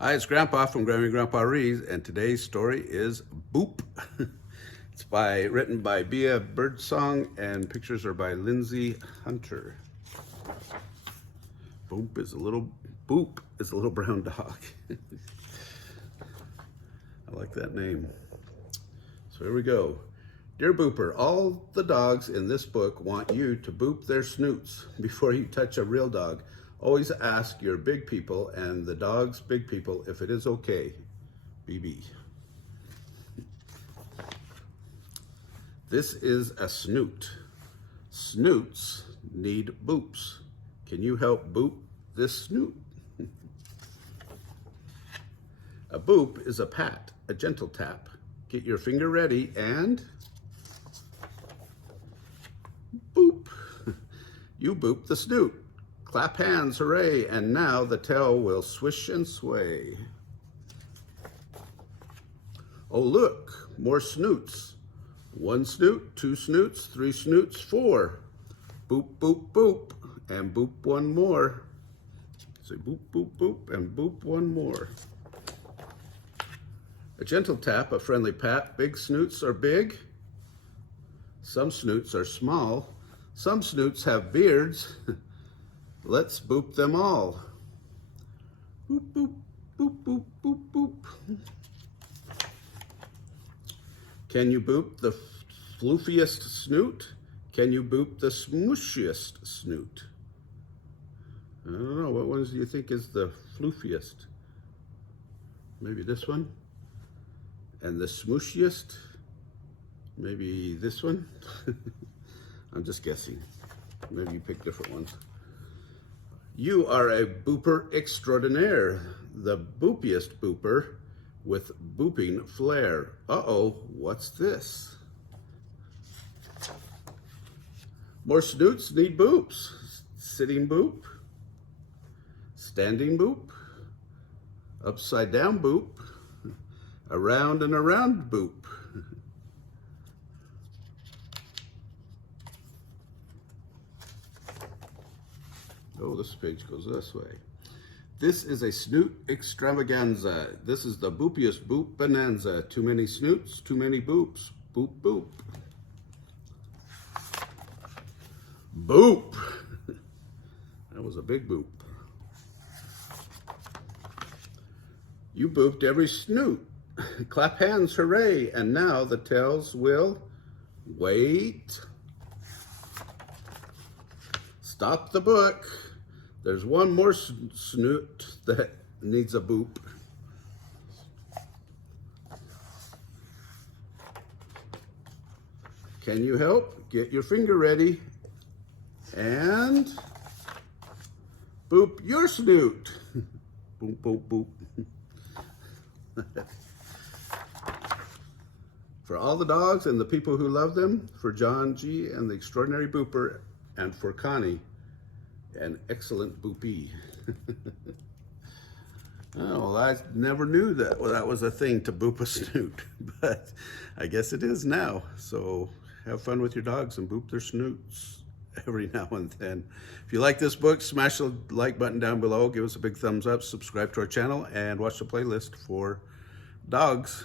Hi, it's Grandpa from Grammy and Grandpa Reads, and today's story is Boop. It's written by Bea Birdsong, and pictures are by Linzie Hunter. Boop is a little brown dog. I like that name. So here we go. Dear Booper, all the dogs in this book want you to boop their snoots before you touch a real dog. Always ask your big people and the dog's big people if it is okay. BB. This is a snoot. Snoots need boops. Can you help boop this snoot? A boop is a pat, a gentle tap. Get your finger ready and boop. You boop the snoot. Clap hands, hooray, and now the tail will swish and sway. Oh look, more snoots. 1 snoot, 2 snoots, 3 snoots, 4. Boop, boop, boop, and boop one more. Say boop, boop, boop, and boop one more. A gentle tap, a friendly pat. Big snoots are big. Some snoots are small. Some snoots have beards. Let's boop them all. Boop, boop, boop, boop, boop, boop. Can you boop the floofiest snoot? Can you boop the smooshiest snoot? I don't know, what ones do you think is the floofiest? Maybe this one? And the smooshiest? Maybe this one? I'm just guessing. Maybe you pick different ones. You are a booper extraordinaire, the boopiest booper with booping flair. Uh-oh, what's this? More snoots need boops. Sitting boop, standing boop, upside down boop, around and around boop. Oh, this page goes this way. This is a snoot extravaganza. This is the boopiest boop bonanza. Too many snoots, too many boops. Boop, boop. Boop. That was a big boop. You booped every snoot. Clap hands, hooray. And now the tails will wait. Stop the book. There's one more snoot that needs a boop. Can you help? Get your finger ready and boop your snoot. Boop, boop, boop. For all the dogs and the people who love them, for John G. and the extraordinary booper, and for Connie, an excellent boopy. Oh, well, I never knew that that was a thing, to boop a snoot, but I guess it is now. So have fun with your dogs and boop their snoots every now and then. If you like this book, smash the like button down below, give us a big thumbs up, subscribe to our channel, and watch the playlist for dogs.